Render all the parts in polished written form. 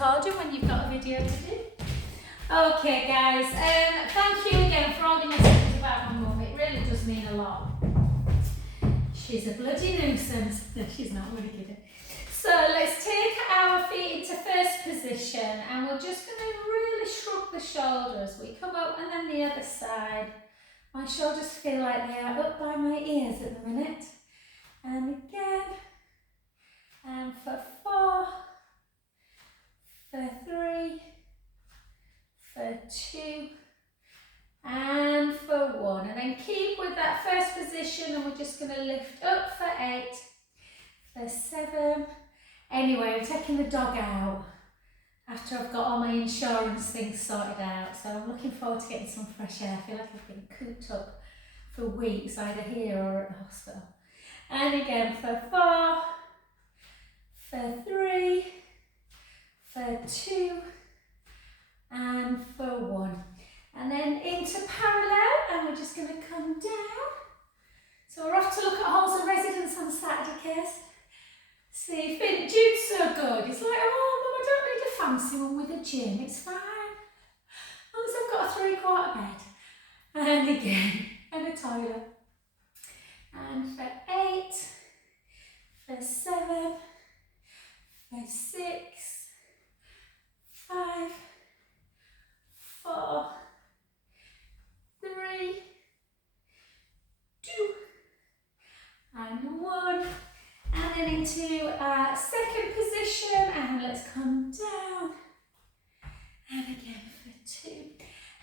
recording when you've got a video to do. Okay guys, thank you again for all the messages about my mum. It really does mean a lot. She's a bloody nuisance. No, she's not, I'm really kidding. So let's take our feet into first position and we're just going to really shrug the shoulders. We come up and then the other side. My shoulders feel like they are up by my ears at the minute. And again. And for 4, for 3, for 2, and for 1. And then keep with that first position and we're just going to lift up for 8, for 7. Anyway, I'm taking the dog out after I've got all my insurance things sorted out. So I'm looking forward to getting some fresh air. I feel like I've been cooped up for weeks, either here or at the hospital. And again for 4, for 3, for 2, and for 1. And then into parallel, and we're just going to come down. So we're off to look at halls of residence on Saturday, Kirst. See, Jude's so good. He's like, oh, Mum, I don't need a fancy one with a gym. It's fine. As long as I've got a 3/4 bed. And again, and a toilet. And for 8, for 7, for 6, 5, 4, 3, 2, and 1. And then into our second position, and let's come down. And again for 2.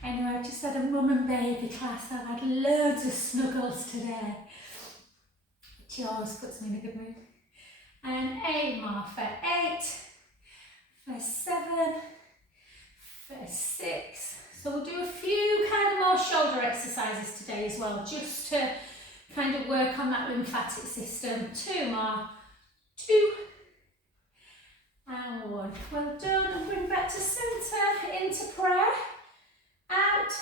Anyway, I've just had a mum and baby class. I've had loads of snuggles today, which always puts me in a good mood. And 8 more for 8, for 7, for 6. So we'll do a few kind of more shoulder exercises today as well, just to kind of work on that lymphatic system. 2 more, 2, and 1. Well done, and bring back to centre, into prayer, out,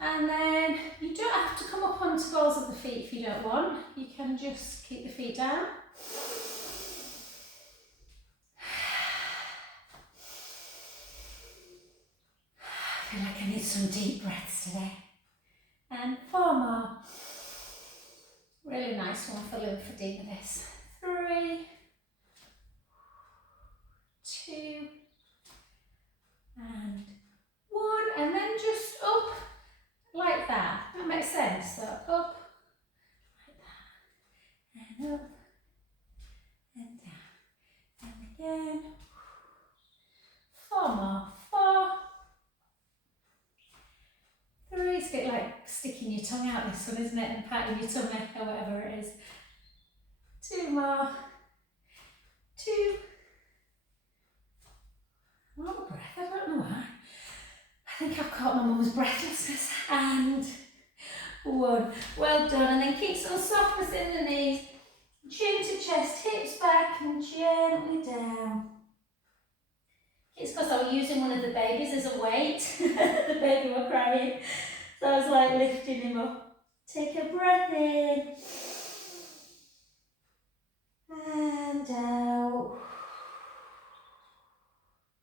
and then you don't have to come up onto balls of the feet if you don't want. You can just keep the feet down. I feel like I need some deep breaths today. And 4 more. Really nice one for lymphedema this. 3, 2, and 1. And then just up like that. That makes sense. So up like that. And up and down. And again. 4 more. 4, 3. It's a bit like sticking your tongue out this one, isn't it? And patting your tummy or whatever it is. 2 more. 2. A lot of breath, I don't know why. I think I've caught my mum's breathlessness. And 1. Well done. And then keep some softness in the knees. Chin to chest, hips back and gently down. It's because I was using one of the babies as a weight. The baby was crying. So I was like lifting him up. Take a breath in. And out.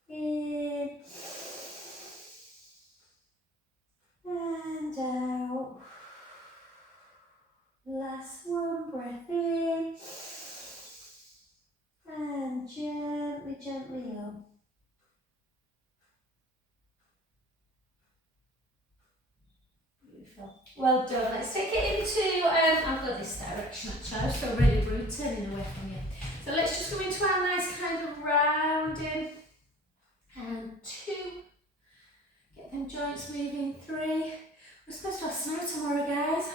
In. And out. Last one, breath in. And gently, gently up. Well done. Let's take it into, I'll go this direction actually, I feel really rude turning away from you. So let's just go into our nice kind of rounding. And 2. Get them joints moving. 3. We're supposed to have snow tomorrow, guys.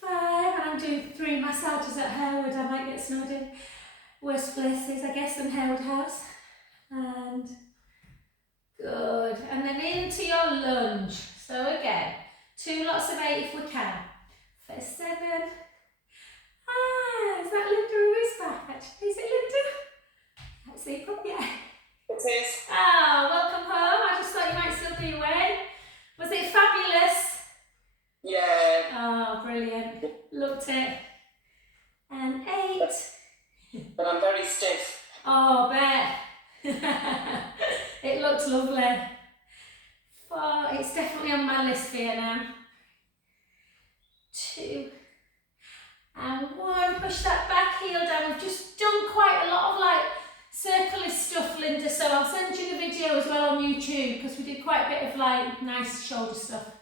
5. And I'm doing 3 massages at Harewood. I might get snowed in. Worst places, I guess, than Harewood House. And good. And then into your lunge. So again, 2 lots of 8 if we can. For 7. Ah, is that Linda who is back actually? Is it Linda? Can't see from yet. It is. Ah, welcome home. I just thought you might still be away. Was it fabulous? Yeah. Oh, brilliant. Loved it. And 8. But I'm very stiff. Oh, bet. looks lovely. 4, it's definitely on my list for you now. 2 and 1. Push that back heel down. We've just done quite a lot of like circular stuff, Linda, so I'll send you the video as well on YouTube because we did quite a bit of like nice shoulder stuff.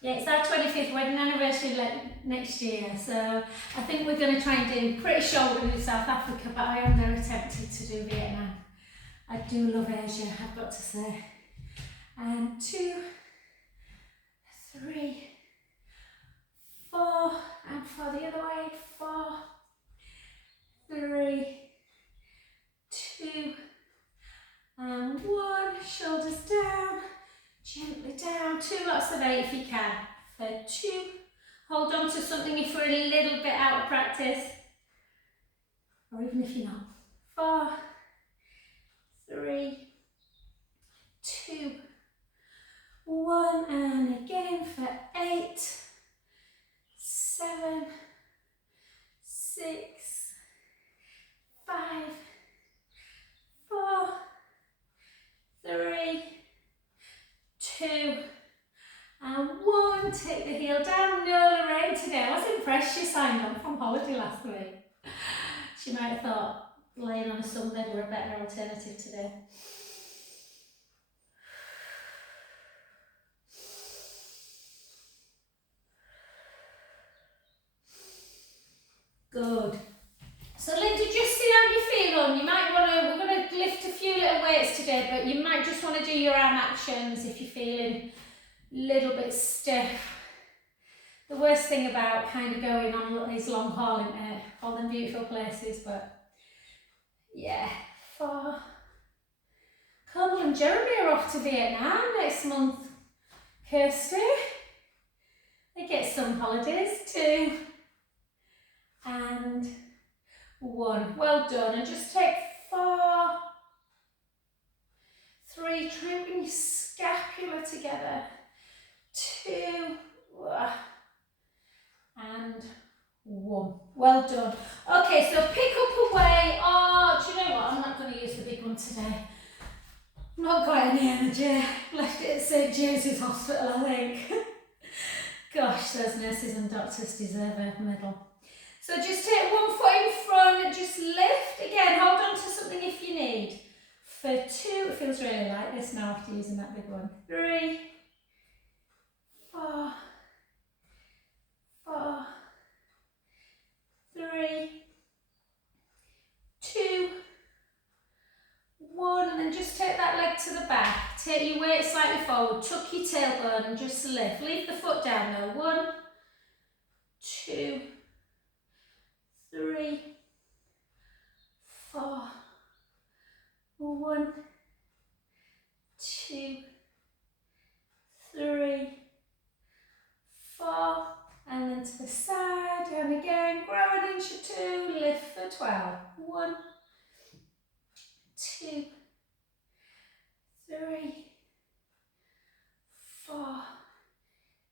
Yeah, it's our 25th wedding anniversary next year, so I think we're going to try and do pretty shoulder in South Africa, but I am very tempted to do Vietnam. I do love Asia, I've got to say. And 2, 3, 4, and 4 the other way. 4, 3, 2, and 1. Shoulders down, gently down. 2 lots of 8 if you can. For 2. Hold on to something if we're a little bit out of practice, or even if you're not. 4, 3, 2, 1, and again for 8, 7, 6, 5, 4, 3, 2, and 1. Take the heel down. No Lorraine today. I was impressed she signed on from holiday last week. She might have thought laying on a sunbed were a better alternative today. Good. So Linda, just see how you feel on. You might want to, we're going to lift a few little weights today, but you might just want to do your arm actions if you're feeling a little bit stiff. The worst thing about kind of going on these long haul, all them beautiful places, but yeah. 4. Connell and Jeremy are off to Vietnam next month. Kirsty, they get some holidays too. And 1. Well done. And just take 4, 3. Try and bring your scapula together. 2. And 1. Well done. Okay, so pick up away. Oh, do you know what? I'm not going to use the big one today. Not got any energy. Left it at St James's Hospital, I think. Gosh, those nurses and doctors deserve a medal. So just take 1 foot in front and just lift. Again, hold on to something if you need. For 2, it feels really like this now after using that big one. 3, 4, 4, 3, 2, 1, and then just take that leg to the back. Take your weight slightly forward, tuck your tailbone and just lift. Leave the foot down though. 1, 2, 3, 4, 1, 2, 3, 4, and then to the side, and again, grow an inch or 2, lift for 12. 1, 2, 3, 4,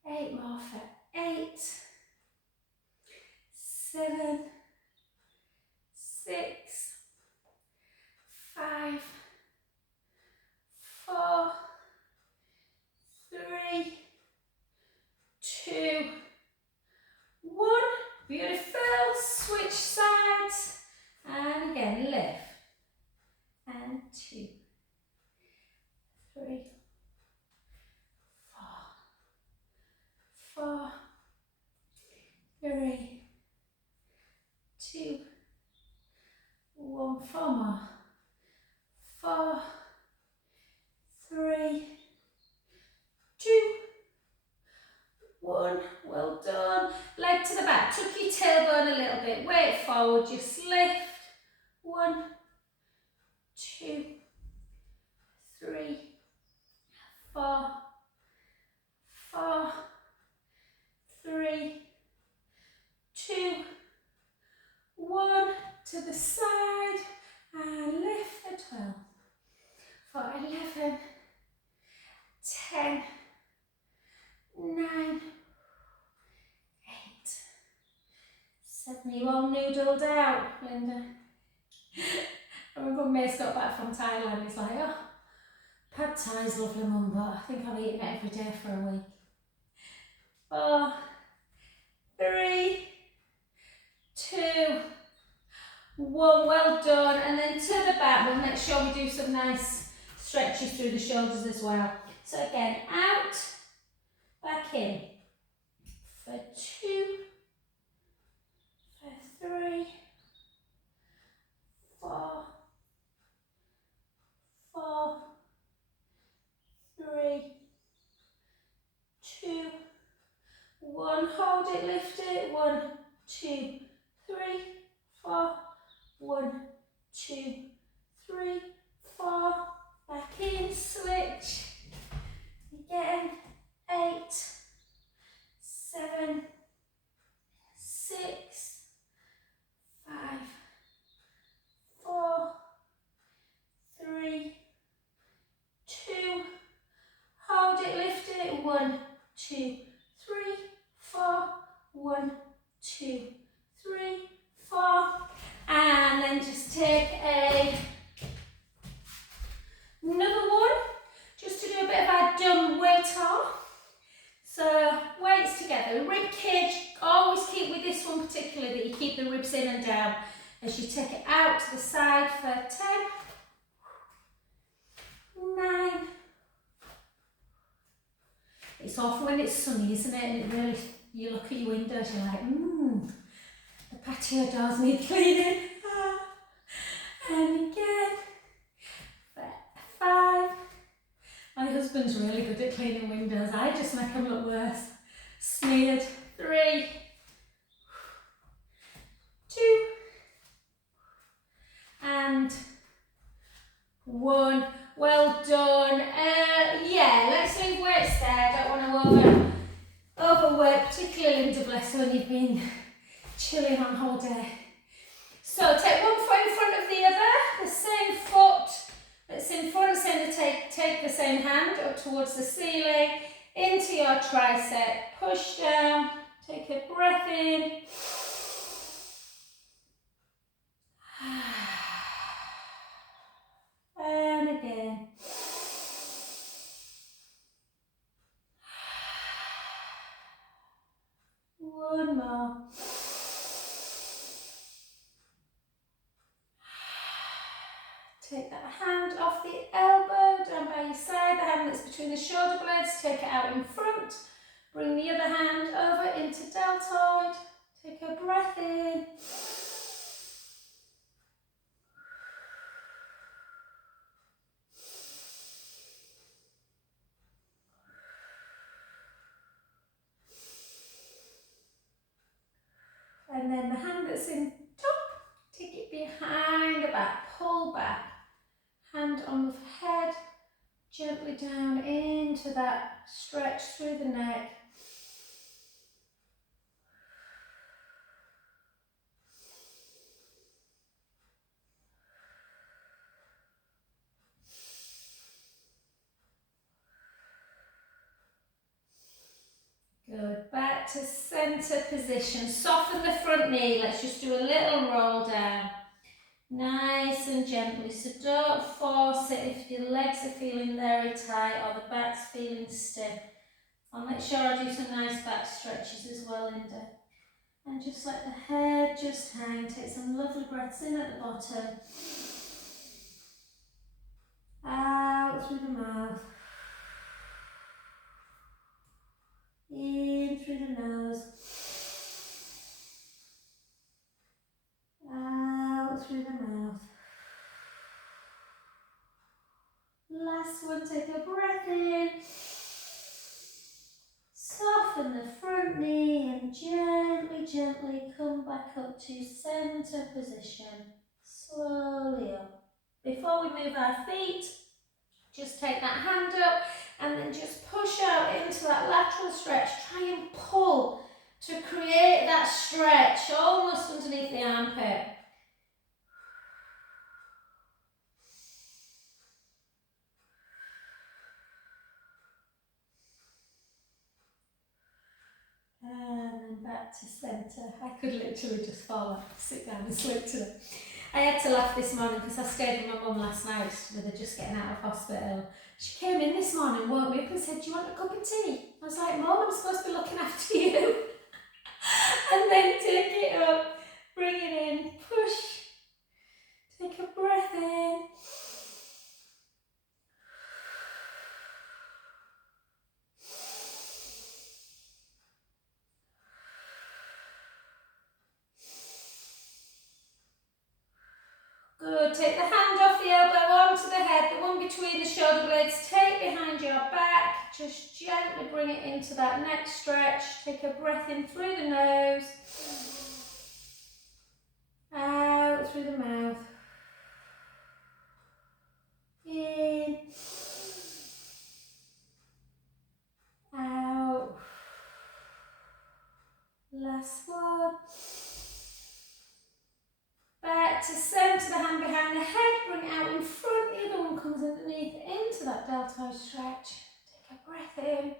8 more for 8, 7, 6, 5, 4, 3, 2, 1. Beautiful. Switch sides. And again, lift. And 2, 3, 4, 4, 3, 2, 1. 4 more. 4, 3, 2, 1. Well done. Leg to the back. Tuck your tailbone a little bit. Weight forward. Just lift. 1, 2, 3, 4, 4, 3, 2, 1. To the side and lift for 12. For 11, 10, 9, 8, 7. You all noodled out, Linda. I remember when Mace got back from Thailand, he's like, oh, pad thai's lovely, mum, but I think I've eaten it every day for a week. 4, 3, 2, 1, well done. And then to the back, we'll make sure we do some nice stretches through the shoulders as well. So again, out, back in, for 2, for 3, 4, 4, 3, 2, 1, hold it, lift it, 1, 2, 3, 4, 1, 2, 3, 4, back in, switch, again, 8, 7, 6, 5, 4, 3, 2, hold it, lift it, 1, 2, 3, 4, 1, 2, 3, 4, and then just take another one, just to do a bit of our dumb weight off. So weights together, rib cage, always keep with this one particularly that you keep the ribs in and down as you take it out to the side for 10, 9. It's awful when it's sunny, isn't it? And it really, you look at your windows, you're like, the patio doors need cleaning. And again, 5. My husband's really good at cleaning windows. I just make them look worse. Smeared. 3, 2, and 1. Well done. Yeah, let's leave weights there. I don't want to overwork, particularly Linda, bless her, when you've been chilling on holiday. So take one foot in front of the other, the same foot that's in front, so take the same hand up towards the ceiling, into your tricep, push down, take a breath in. And again. One more. Take that hand off the elbow, down by your side, the hand that's between the shoulder blades, take it out in front. Bring the other hand over into deltoid. Take a breath in. And then the hand that's in top, take it behind the back, pull back. Hand on the head, gently down into that stretch through the neck. Good, back to centre position. Soften the front knee, let's just do a little roll down. Nice and gently, so don't force it if your legs are feeling very tight or the back's feeling stiff. I'll make sure I do some nice back stretches as well, Linda. And just let the head just hang, take some lovely breaths in at the bottom. Out through the mouth. In through the nose. Out through the mouth. Last one, take a breath in. Soften the front knee and gently, gently come back up to centre position. Slowly up. Before we move our feet, just take that hand up and then just push out into that lateral stretch. Try and pull to create that stretch almost underneath the armpit. And then back to centre. I could literally just fall off, sit down and sleep today. I had to laugh this morning because I stayed with my mum last night with her just getting out of hospital. She came in this morning, woke me up and said, "Do you want a cup of tea?" I was like, "Mum, I'm supposed to be looking after you." And then take it up, bring it in, push, take a breath in. Good, take the hand off the elbow onto the head, the one between the shoulder blades, take behind your back, just gently bring it into that neck stretch, take a breath in through the nose, out through the mouth, in, out, last one. Back to centre, the hand behind the head, bring it out in front, the other one comes underneath into that deltoid stretch. Take a breath in.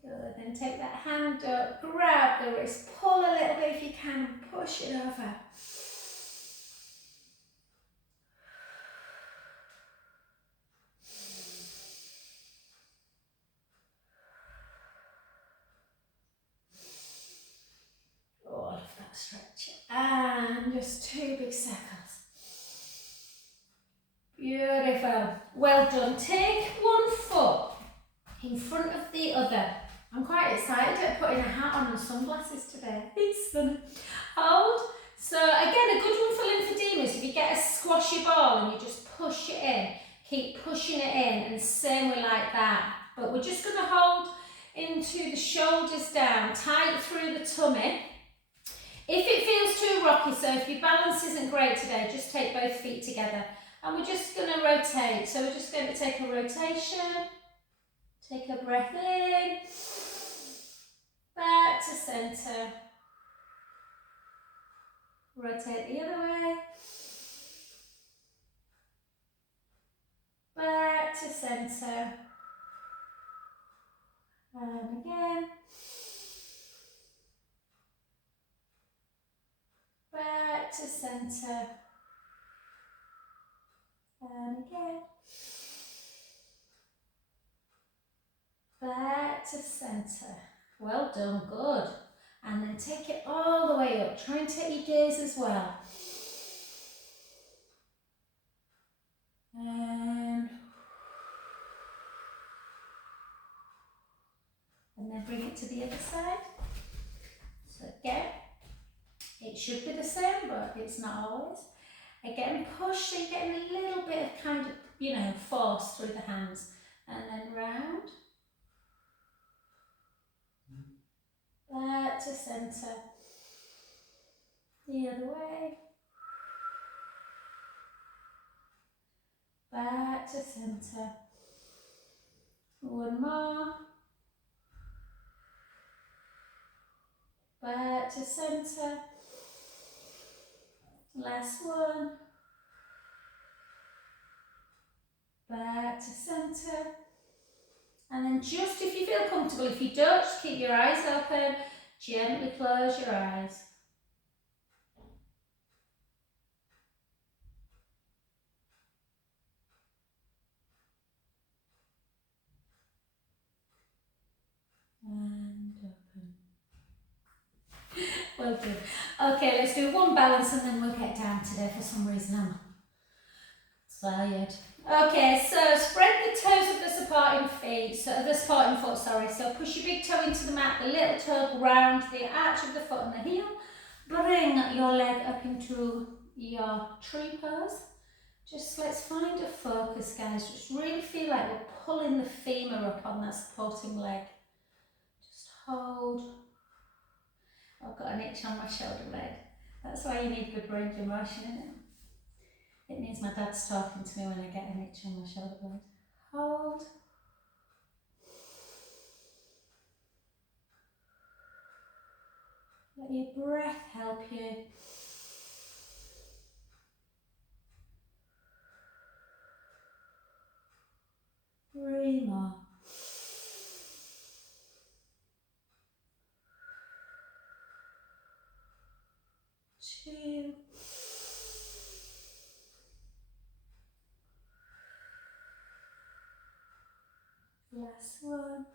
Good, then take that hand up, grab the wrist, pull a little bit if you can, push it over. Oh, I love that stretch. And just 2 big circles. Beautiful. Well done. Take one foot in front of the other. I'm quite excited at putting a hat on and sunglasses today. It's sunny. Hold. So again, a good one for lymphedema is if you get a squashy ball and you just push it in, keep pushing it in, and same way like that. But we're just going to hold into the shoulders down, tight through the tummy. If it feels too rocky, so if your balance isn't great today, just take both feet together. And we're just going to rotate. So we're just going to take a rotation. Take a breath in. Back to centre. Rotate the other way. Back to centre. And again. Back to centre. And again. Back to centre. Well done, good. And then take it all the way up. Try and take your gaze as well. And then bring it to the other side. So again, it should be the same, but it's not always. Again, push, so you're getting a little bit of kind of, force through the hands. And then round. Back to centre. The other way. Back to centre. One more. Back to centre. Last one. Back to centre. And then just if you feel comfortable, if you don't, just keep your eyes open. Gently close your eyes. And open. Well done. Okay, let's do one balance and then we'll get down today. For some reason I'm tired. Okay, so spread the toes of the supporting feet, the supporting foot, sorry. So push your big toe into the mat, the little toe ground the arch of the foot and the heel. Bring your leg up into your tree pose. Just let's find a focus, guys. Just really feel like we're pulling the femur up on that supporting leg. Just hold. I've got an itch on my shoulder blade. That's why you need good range of motion, isn't it? It means my dad's talking to me when I get an itch on my shoulder blade. Hold. Let your breath help you. 3 more. 2. Last one.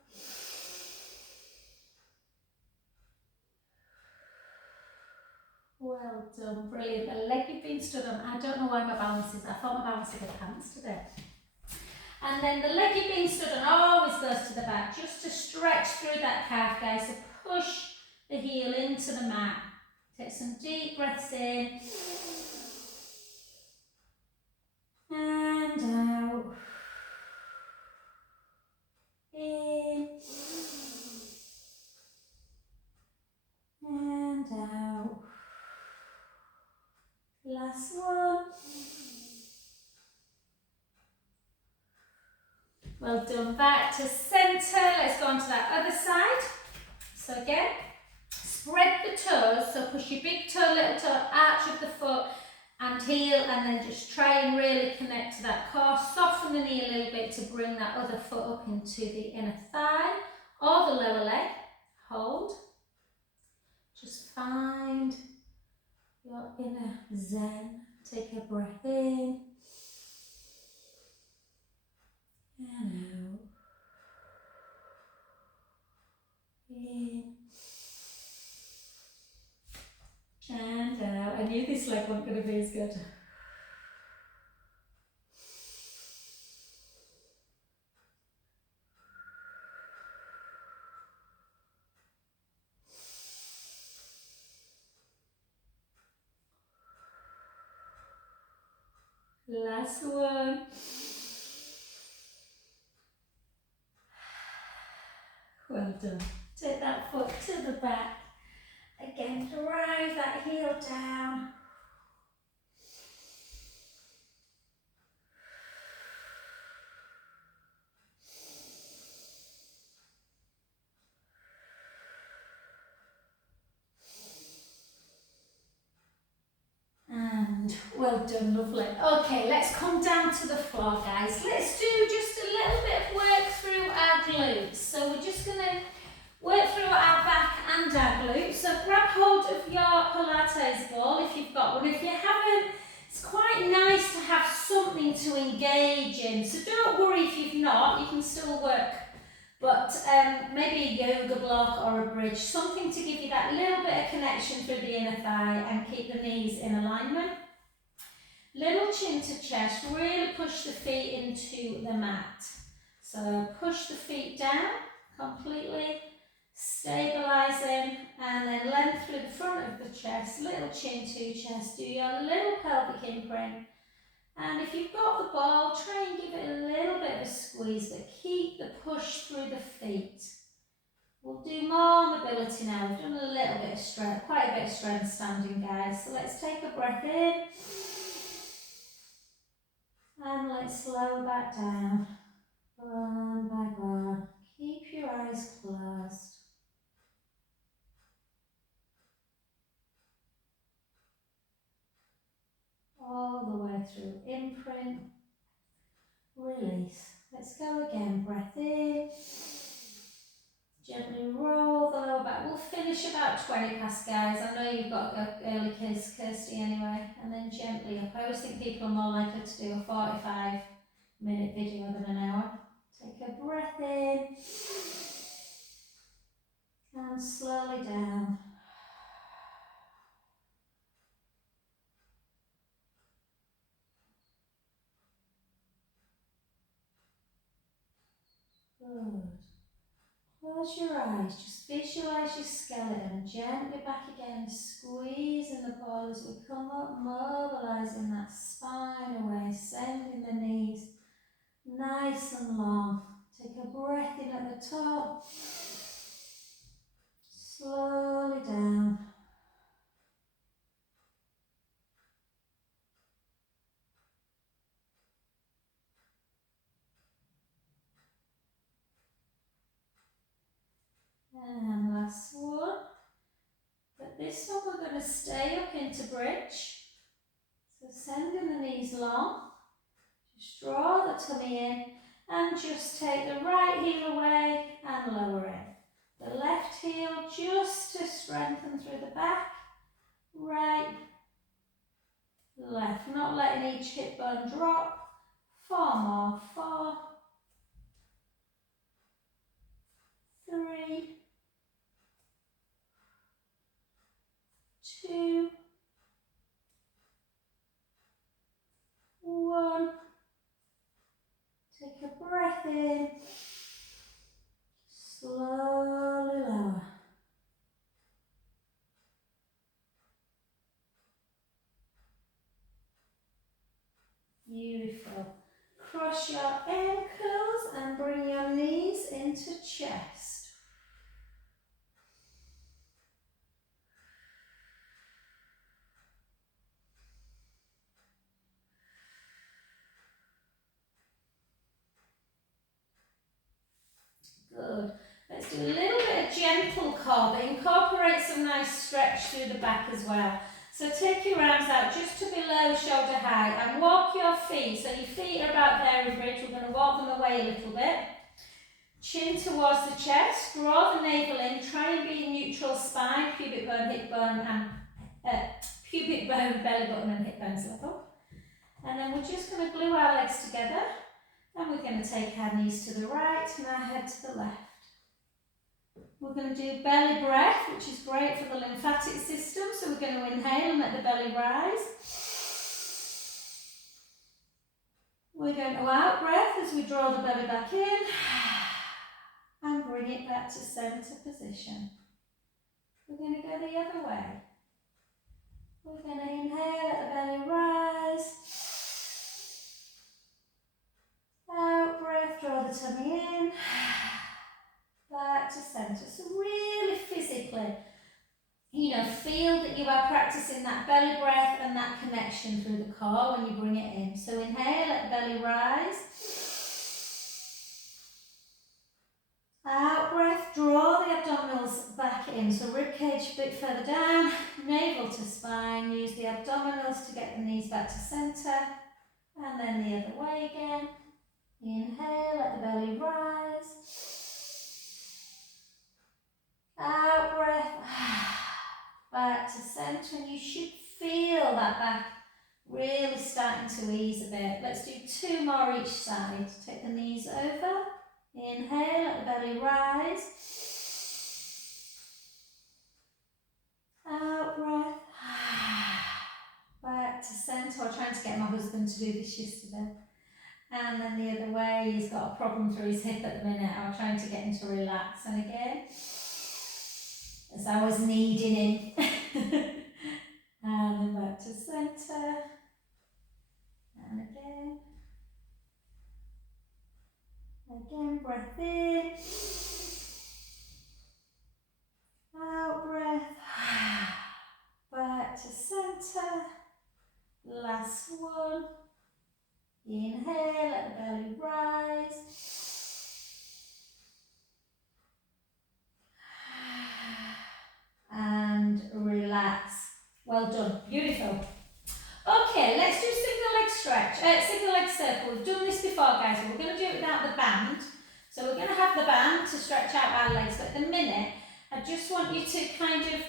Well done, brilliant. The leg you've been stood on. I don't know why my balance is. I thought my balance had pants today. And then the leg you've been stood on always goes to the back, just to stretch through that calf, guys. So push the heel into the mat. Take some deep breaths in. And out. In. And out. Last one. Well done. Back to centre. Let's go on to that other side. So again, spread the toes. So push your big toe, little toe, arch of the foot and heel, and then just try and really connect to that core. Soften the knee a little bit to bring that other foot up into the inner thigh or the lower leg. Hold. Just find your inner zen. Take a breath in and out. In and out. I knew this leg wasn't going to be as good. Last one. Well done. Take that foot to the back. Again, drive that heel down. And well done, lovely. Okay, let's come down to the floor, guys. Let's do just a little bit of work through our glutes. So we're just going to work through our back and our glutes. So grab hold of your pilates ball if you've got one. If you haven't, it's quite nice to have something to engage in. So don't worry if you've not, you can still work. But maybe a yoga block or a bridge, something to give you that little bit of connection through the inner thigh and keep the knees in alignment. Little chin to chest, really push the feet into the mat. So push the feet down completely, stabilising, and then length through the front of the chest, little chin to chest, do your little pelvic imprint. And if you've got the ball, try and give it a little bit of a squeeze, but keep the push through the feet. We'll do more mobility now. We've done a little bit of strength, quite a bit of strength standing, guys. So let's take a breath in. And let's slow back down. One by one. Keep your eyes closed. All the way through. Imprint. Release. Let's go again. Breath in. Gently roll the lower back. We'll finish about 20 past, guys. I know you've got early kids, Kirsty, anyway. And then gently up. I always think people are more likely to do a 45-minute video than an hour. Take a breath in. And slowly down. Good. Close your eyes, just visualise your skeleton, gently back again, squeezing the ball as we come up, mobilising that spine away, sending the knees nice and long. Take a breath in at the top, slowly down. And last one. But this one we're going to stay up into bridge. So sending the knees long. Just draw the tummy in and just take the right heel away and lower it. The left heel just to strengthen through the back, right, left, not letting each hip bone drop. 4 more, 4, 3, 2, 1. Take a breath in, slowly lower. Beautiful. Cross your ankles and bring your knees into chest. Good. Let's do a little bit of gentle core, but incorporate some nice stretch through the back as well. So take your arms out just to below shoulder height and walk your feet. So your feet are about there in bridge. We're going to walk them away a little bit. Chin towards the chest, draw the navel in, try and be neutral spine, pubic bone, hip bone, and pubic bone, belly button and hip bones level. And then we're just going to glue our legs together, and we're going to take our knees to the right and our head to the left. We're going to do belly breath, which is great for the lymphatic system, so we're going to inhale and let the belly rise. We're going to out breath as we draw the belly back in and bring it back to centre position. We're going to go the other way. We're going to inhale, let the belly rise. Out breath, draw the tummy in. Back to centre. So really physically, feel that you are practicing that belly breath and that connection through the core when you bring it in. So inhale, let the belly rise. Out breath, draw the abdominals back in. So ribcage a bit further down, navel to spine. Use the abdominals to get the knees back to centre. And then the other way again. Inhale, let the belly rise. Out breath, back to centre, and you should feel that back really starting to ease a bit. Let's do 2 more each side. Take the knees over, inhale, let the belly rise. Out breath, back to centre. I was trying to get my husband to do this yesterday. And then the other way, he's got a problem through his hip at the minute. I'm trying to get him to relax. And again, as I was kneading him. And then back to centre. And again. Again, breath in. Out breath. Back to centre. Last one. Inhale, let the belly rise. And relax. Well done. Beautiful. Okay, let's do single leg stretch, single leg circle. We've done this before, guys, but we're going to do it without the band. So we're going to have the band to stretch out our legs, but at the minute, I just want you to kind of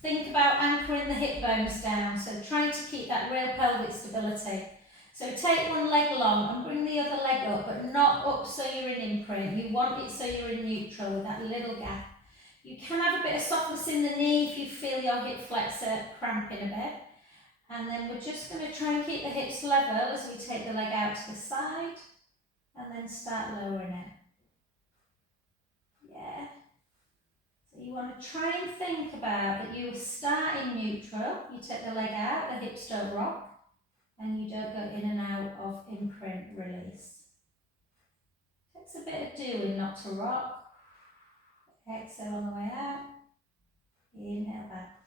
think about anchoring the hip bones down. So trying to keep that real pelvic stability. So take one leg long and bring the other leg up, but not up so you're in imprint. You want it so you're in neutral with that little gap. You can have a bit of softness in the knee if you feel your hip flexor cramping a bit. And then we're just going to try and keep the hips level as we take the leg out to the side and then start lowering it. Yeah. So you want to try and think about that you start in neutral, you take the leg out, the hips don't rock, and you don't go in and out of imprint release. Takes a bit of doing not to rock. Exhale on the way out. Inhale back.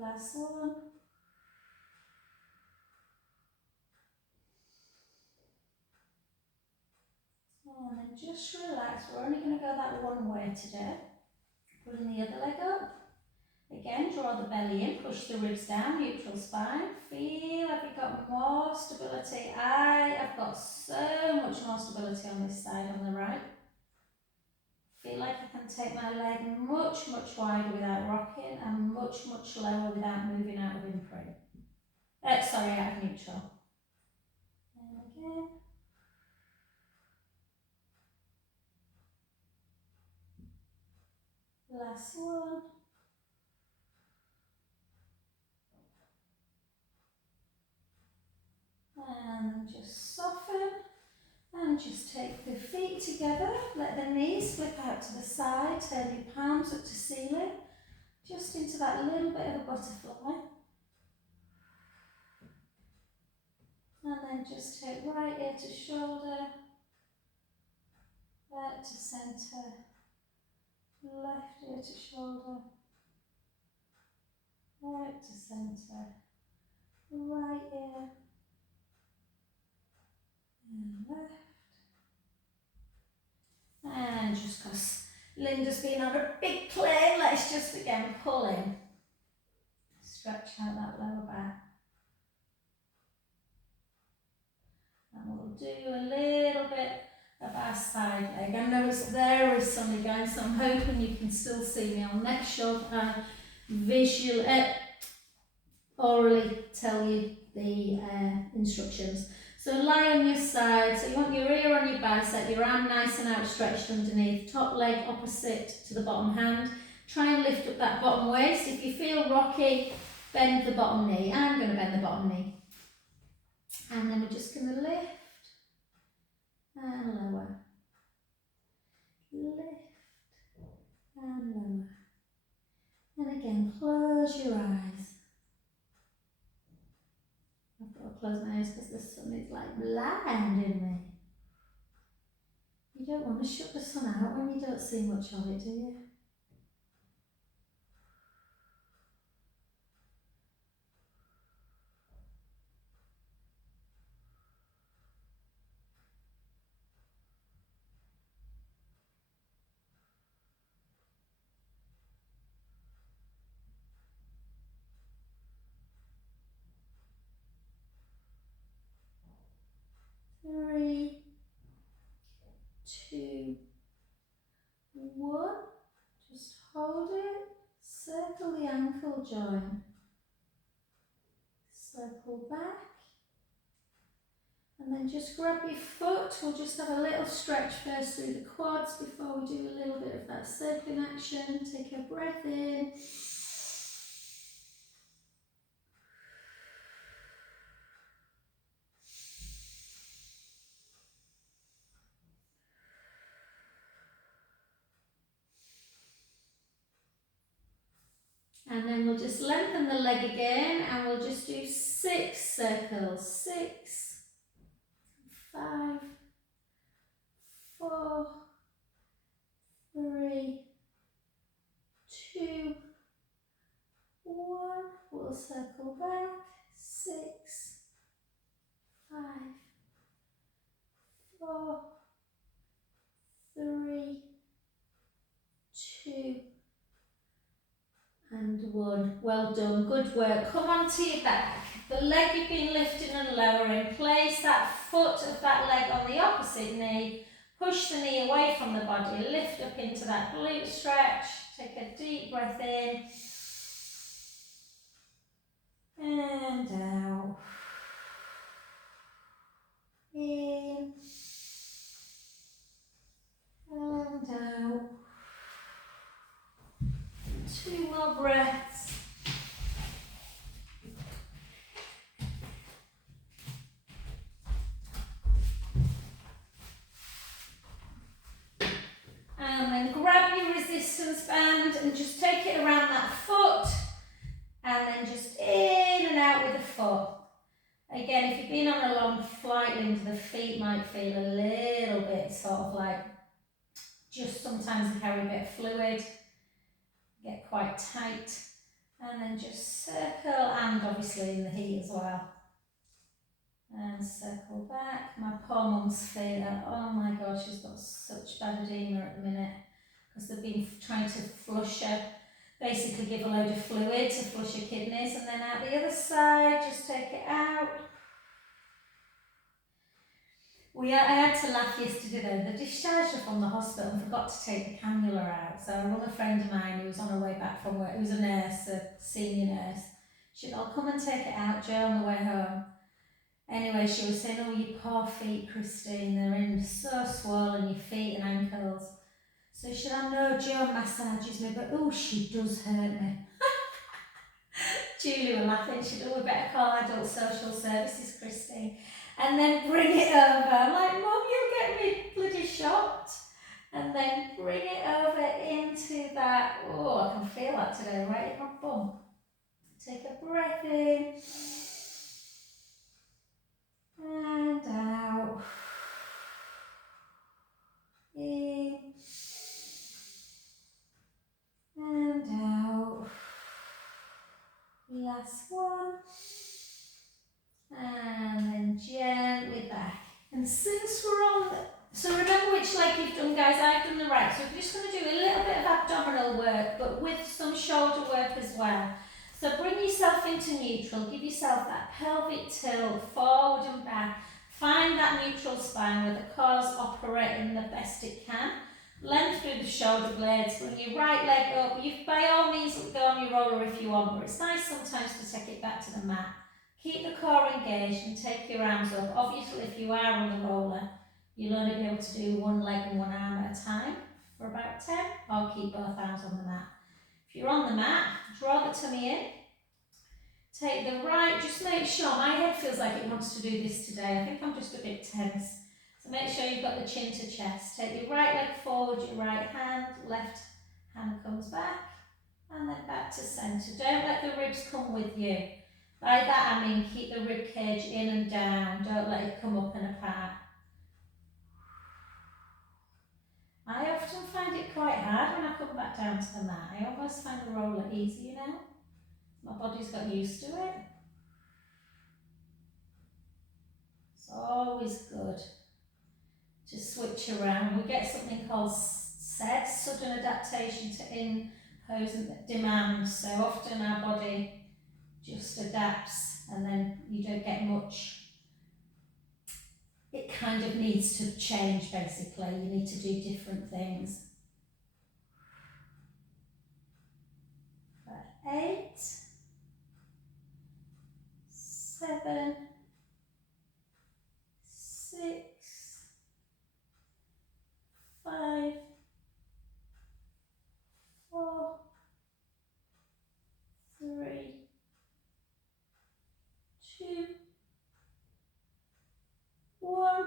Last one. And then just relax. We're only going to go that one way today. Pulling the other leg up. Again, draw the belly in, push the ribs down, neutral spine. Feel have you got more stability. I I've got so much more stability on this side, on the right. Feel like I can take my leg much, much wider without rocking and much, much lower without moving out of imprint. Sorry, out of neutral. And again. Last one. And just soften. And just take the feet together, let the knees flip out to the side, turn your palms up to ceiling, just into that little bit of a butterfly. And then just take right ear to shoulder, back to centre, left ear to shoulder, back to centre, right ear, and left. And just because Linda's been on a big plane, let's just again pull in. Stretch out that lower back. And we'll do a little bit of our side leg. I know it's very sunny, guys, so I'm hoping you can still see me. I'll make sure I orally tell you the instructions. So lie on your side, so you want your ear on your bicep, your arm nice and outstretched underneath, top leg opposite to the bottom hand. Try and lift up that bottom waist. If you feel rocky, bend the bottom knee. I'm going to bend the bottom knee. And then we're just going to lift and lower. Lift and lower. And again, close your eyes. I've got to close my eyes because the sun is like blinding me. You don't want to shut the sun out when you don't see much of it, do you? Three, two, one. Just hold it. Circle the ankle joint. Circle back. And then just grab your foot. We'll just have a little stretch first through the quads before we do a little bit of that circling action. Take a breath in. And then we'll just lengthen the leg again and we'll just do 6 circles. 6, 5, 4, 3, 2, 1. We'll circle back. 6, 5, 4, 3, 2, and 1. Well done, good work. Come onto your back. The leg you've been lifting and lowering. Place that foot of that leg on the opposite knee. Push the knee away from the body. Lift up into that glute stretch. Take a deep breath in. And out. In. And out. 2 more breaths. And then grab your resistance band and just take it around that foot and then just in and out with the foot. Again, if you've been on a long flight, Linda, the feet might feel a little bit sort of like just sometimes carry a bit of fluid, get quite tight, and then just circle, and obviously in the heat as well. And circle back. My poor mum's feet, oh my god, she's got such bad edema at the minute because they've been trying to flush her, basically give a load of fluid to flush her kidneys, and then out the other side, just take it out. I had to laugh yesterday though. They discharged her from the hospital and forgot to take the cannula out. So I rung a friend of mine who was on her way back from work, who was a nurse, a senior nurse. She said, "I'll come and take it out, Joe, on the way home." Anyway, she was saying, "Oh, your poor feet, Christine, they're in so swollen, your feet and ankles." So she said, "I know Joe massages me, but oh, she does hurt me." Julie were laughing. She said, "Oh, we better call adult social services, Christine, and then bring it over." I'm like, "Mum, you'll get me bloody shocked." And then bring it over into that. Oh, I can feel that today, right in my bum. Take a breath in and out. In and out. Last one. And then gently back. And since we're on, so remember which leg you've done, guys. I've done the right. So we're just going to do a little bit of abdominal work, but with some shoulder work as well. So bring yourself into neutral. Give yourself that pelvic tilt, forward and back. Find that neutral spine where the core's operating the best it can. Length through the shoulder blades. Bring your right leg up. You by all means go on your roller if you want, but it's nice sometimes to take it back to the mat. Keep the core engaged and take your arms up. Obviously, if you are on the roller, you'll only be able to do one leg and one arm at a time for about 10, or keep both arms on the mat. If you're on the mat, draw the tummy in. Take the right, just make sure, my head feels like it wants to do this today. I think I'm just a bit tense. So make sure you've got the chin to chest. Take your right leg forward, your right hand, left hand comes back, and then back to centre. Don't let the ribs come with you. By that I mean keep the rib cage in and down, don't let it come up and apart. I often find it quite hard when I come back down to the mat. I almost find the roller easier now. My body's got used to it. It's always good to switch around. We get something called SAD, sudden adaptation to imposed demand. So often our body just adapts and then you don't get much. It kind of needs to change basically. You need to do different things. 8, 7, 6, 5, 4, 3, 2, 1,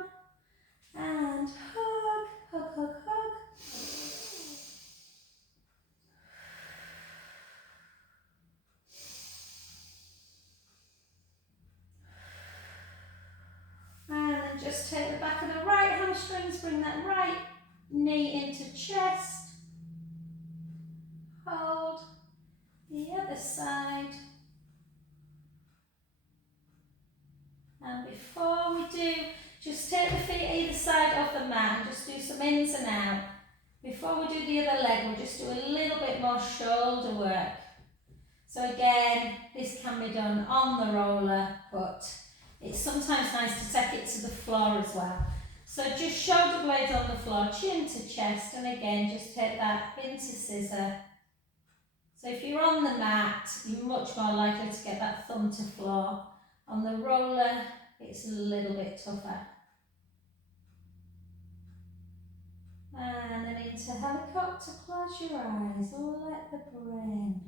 and hug, hug, hug, hug. And then just take the back of the right hamstrings, bring that right knee into chest. Hold the other side. And before we do, just take the feet either side of the mat and just do some ins and out. Before we do the other leg, we'll just do a little bit more shoulder work. So again, this can be done on the roller, but it's sometimes nice to take it to the floor as well. So just shoulder blades on the floor, chin to chest, and again, just take that into scissor. So if you're on the mat, you're much more likely to get that thumb to floor. On the roller, it's a little bit tougher. And then into helicopter, close your eyes, let the brain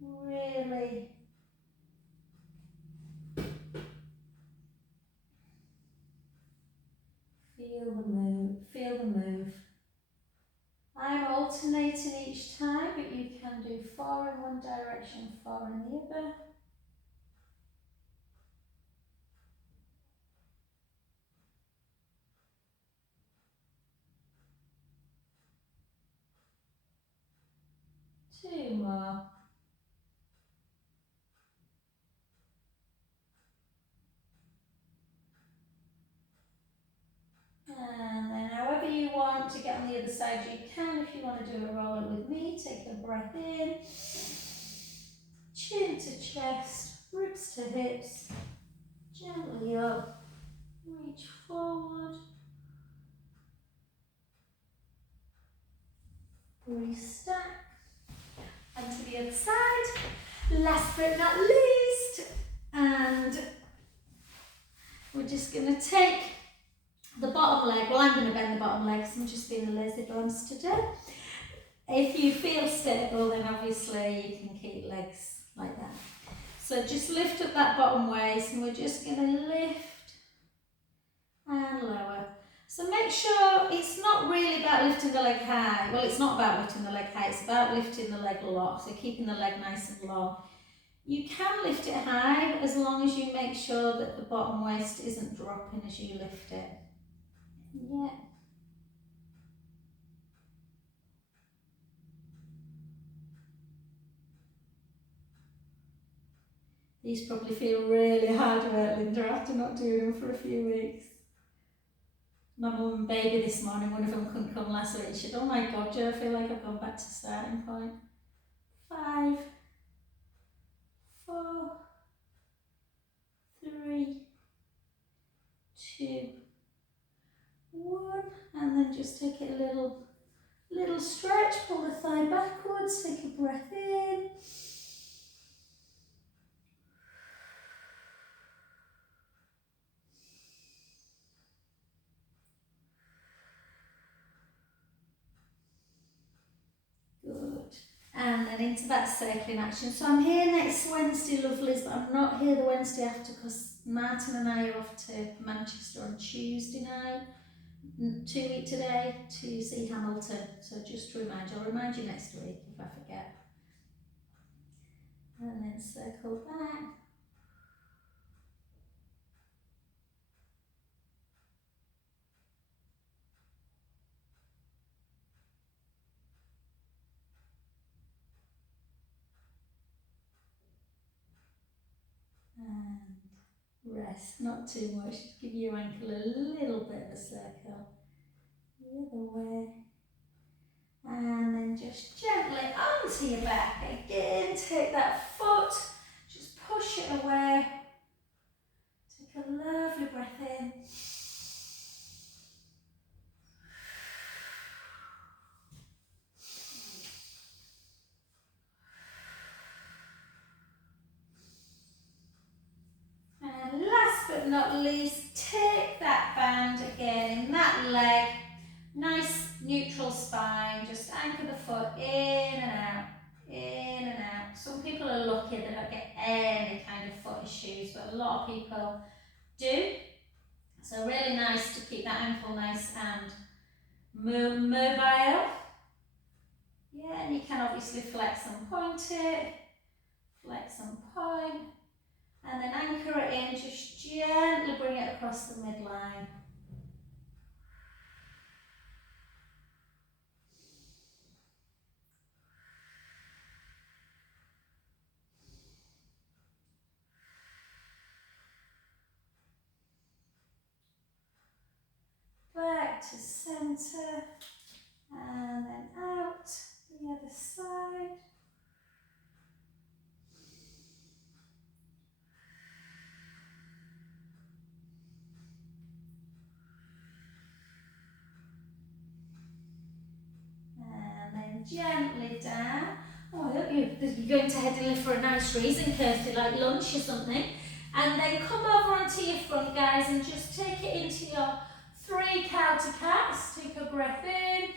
really feel the move. I'm alternating each time, but you can do 4 in one direction, 4 in the other. Two more. And then however you want to get on the other side, you can. If you want to do a roller with me, take a breath in. Chin to chest, ribs to hips. Gently up. Reach forward. restack, and to the other side. Last but not least, and we're just going to take the bottom leg. Well, I'm going to bend the bottom leg because I'm just being a lazy bones today. If you feel stable, then obviously you can keep legs like that. So just lift up that bottom waist, and we're just going to lift and lower. So make sure it's not really about lifting the leg high. Well, it's not about lifting the leg high, it's about lifting the leg long, so keeping the leg nice and long. You can lift it high as long as you make sure that the bottom waist isn't dropping as you lift it. Yeah. These probably feel really hard work, Linda, after not doing them for a few weeks. My mum and baby this morning, one of them couldn't come last week. She said, oh my God, Jo, I feel like I've gone back to starting point. 5, 4, 3, 2, 1, and then just take it a little stretch, pull the thigh backwards, take a breath in. Good. And then into that circling action. So I'm here next Wednesday, lovelies, but I'm not here the Wednesday after because Martin and I are off to Manchester on Tuesday night, 2 weeks today, to see Hamilton. So just to remind you, I'll remind you next week if I forget. And then circle back. And rest, not too much, just give your ankle a little bit of a circle. The other way. And then just gently onto your back again, take that foot, just push it away. Take a lovely breath in. And last but not least, take that band again in that leg. Nice neutral spine, just anchor the foot in and out, in and out. Some people are lucky they don't get any kind of foot issues, but a lot of people do. So really nice to keep that ankle nice and mobile. Yeah, and you can obviously flex and point it, flex and point, and then anchor it in, just gently bring it across the midline. Back to centre, and then out the other side. And then gently down. Oh, I hope you're going to head and lift for a nice reason, Kirsty, like lunch or something. And then come over onto your front, guys, and just take it into your 3 counter-cats. Take a breath in.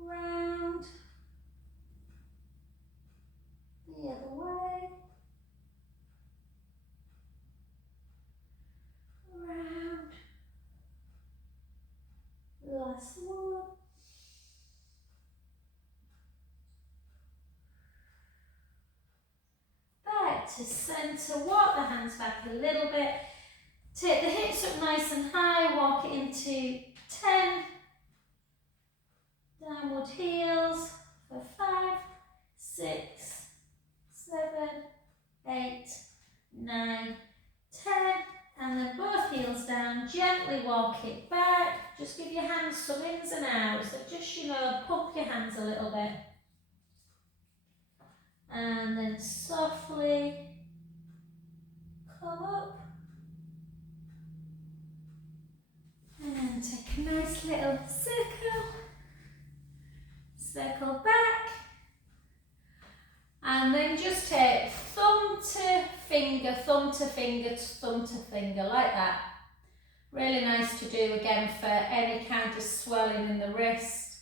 Round. The other way. Round. Last one. Back to centre. Walk the hands back a little bit. Take the hips up nice and high. Walk it into 10. Downward heels for 5, 6, 7, 8, 9, 10, and then both heels down, gently walk it back, just give your hands some ins and outs, so just, pump your hands a little bit, and then softly come up, and take a nice little circle, finger, thumb to finger, thumb to finger, like that. Really nice to do again for any kind of swelling in the wrist.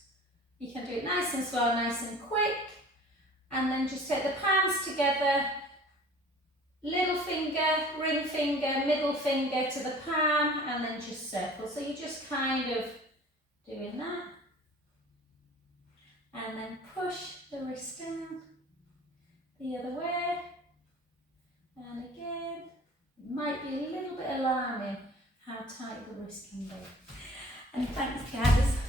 You can do it nice and slow, nice and quick. And then just take the palms together, little finger, ring finger, middle finger to the palm, and then just circle. So you're just kind of doing that. And then push the wrist down the other way. And again, it might be a little bit alarming how tight the wrist can be. And thanks guys.